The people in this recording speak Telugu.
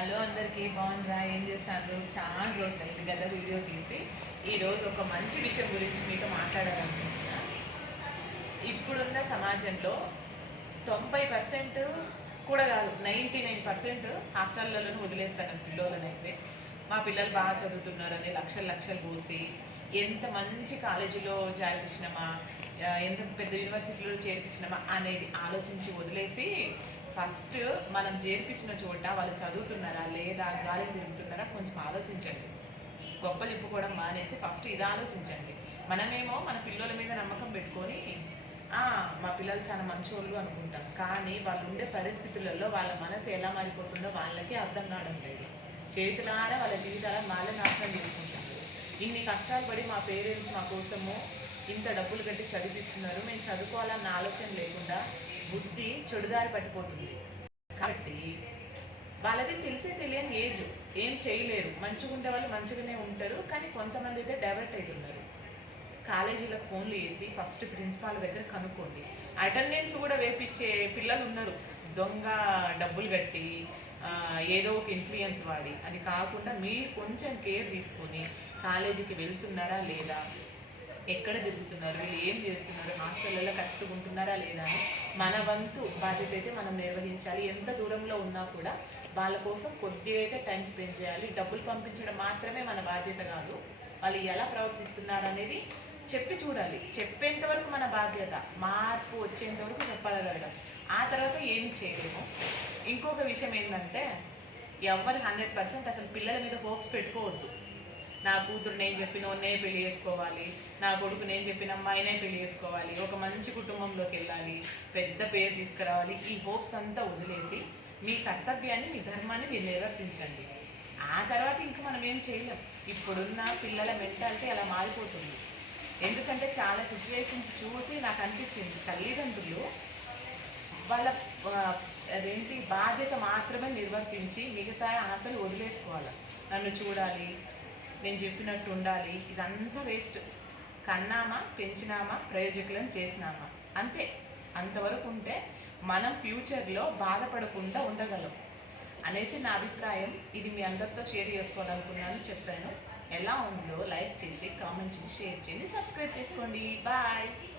హలో అందరికీ బాగుందా ఏం చేస్తారు చాలా రోజులు అయింది కదా వీడియో తీసి. ఈరోజు ఒక మంచి విషయం గురించి మీతో మాట్లాడాలనుకుంటున్నా. ఇప్పుడున్న సమాజంలో తొంభై పర్సెంట్ కూడా కాదు నైంటీ నైన్ పర్సెంట్ హాస్టల్లోనే వదిలేస్తాను పిల్లలనైతే మా పిల్లలు బాగా చదువుతున్నారని లక్షలు లక్షలు పోసి ఎంత మంచి కాలేజీలో జాయిన్ ఆ, ఎంత పెద్ద యూనివర్సిటీలో చేర్పించినామా అనేది ఆలోచించి వదిలేసి ఫస్ట్ మనం చేర్పించిన చోట వాళ్ళు చదువుతున్నారా లేదా గాలికి తిరుగుతున్నారా కొంచెం ఆలోచించండి. గొప్పలు ఇప్పుకోవడం మానేసి ఫస్ట్ ఇది ఆలోచించండి. మనమేమో మన పిల్లల మీద నమ్మకం పెట్టుకొని మా పిల్లలు చాలా మంచోళ్ళు అనుకుంటాం. కానీ వాళ్ళు ఉండే పరిస్థితులలో వాళ్ళ మనసు ఎలా మారిపోతుందో వాళ్ళకి అర్థం కావడం లేదు. చేతులారా వాళ్ళ జీవితాలను వాళ్ళే నాశనం చేసుకుంటారు. ఇన్ని కష్టాలు పడి మా పేరెంట్స్ మా కోసము ఇంత డబ్బులు కట్టి చదివిస్తున్నారు. మేము చదువుకోవాలన్న ఆలోచన లేకుండా బుద్ధి చెడుదారి పట్టిపోతుంది. కాబట్టి వాళ్ళది తెలిసే తెలియని ఏజ్ ఏం చేయలేరు. మంచిగా ఉండే వాళ్ళు మంచిగానే ఉంటారు. కానీ కొంతమంది అయితే డైవర్ట్ అవుతున్నారు. కాలేజీలో ఫోన్లు వేసి ఫస్ట్ ప్రిన్సిపాల్ దగ్గర కనుక్కోండి. అటెండెన్స్ కూడా వేపించే పిల్లలు ఉన్నారు. దొంగ డబ్బులు కట్టి ఏదో ఒక ఇన్ఫ్లుయెన్స్ వాడి. అది కాకుండా మీరు కొంచెం కేర్ తీసుకొని కాలేజీకి వెళ్తున్నారా లేదా? ఎక్కడ తిరుగుతున్నారు వీళ్ళు ఏం చేస్తున్నారు? హాస్టల్లో కట్టుకుంటున్నారా లేదా అని మన వంతు బాధ్యత అయితే మనం నిర్వహించాలి. ఎంత దూరంలో ఉన్నా కూడా వాళ్ళ కోసం కొద్దిగా అయితే టైం స్పెండ్ చేయాలి. డబ్బులు పంపించడం మాత్రమే మన బాధ్యత కాదు. వాళ్ళు ఎలా ప్రవర్తిస్తున్నారు అనేది చెప్పి చూడాలి. చెప్పేంత వరకు మన బాధ్యత మార్పు వచ్చేంత వరకు చెప్పగలగడం ఆ తర్వాత ఏం చేయలేము. ఇంకొక విషయం ఏంటంటే ఎవరు హండ్రెడ్ పర్సెంట్ అసలు పిల్లల మీద హోప్స్ పెట్టుకోవద్దు. నా కూతురు నేను చెప్పిన పెళ్ళి చేసుకోవాలి నా కొడుకు నేను చెప్పిన అమ్మాయినే పెళ్ళి చేసుకోవాలి ఒక మంచి కుటుంబంలోకి వెళ్ళాలి పెద్ద పేరు తీసుకురావాలి ఈ హోప్స్ అంతా వదిలేసి మీ కర్తవ్యాన్ని మీ ధర్మాన్ని మీరు నిర్వర్తించండి. ఆ తర్వాత ఇంకా మనం ఏం చేయలేం. ఇప్పుడున్న పిల్లల మెంటాలిటీ అలా మారిపోతుంది. ఎందుకంటే చాలా సిచ్యువేషన్స్ చూసి నాకు అనిపించింది తల్లిదండ్రులు వాళ్ళ అదేంటి బాధ్యత మాత్రమే నిర్వర్తించి మిగతా ఆశలు వదిలేసుకోవాలి. నన్ను చూడాలి నేను చెప్పినట్టు ఉండాలి. ఇదంతా వేస్ట్ కన్నామా పెంచినామా ప్రయోజకులను చేసినామా? అంతే. అంతవరకు ఉంటే మనం ఫ్యూచర్లో బాధపడకుండా ఉండగలం. అనేసి నా అభిప్రాయం. ఇది మీ అందరితో షేర్ చేసుకోవాలనుకున్నాను చెప్పాను. ఎలా ఉందో లైక్ చేసి కామెంట్ చేసి షేర్ చేయండి. సబ్స్క్రైబ్ చేసుకోండి. బాయ్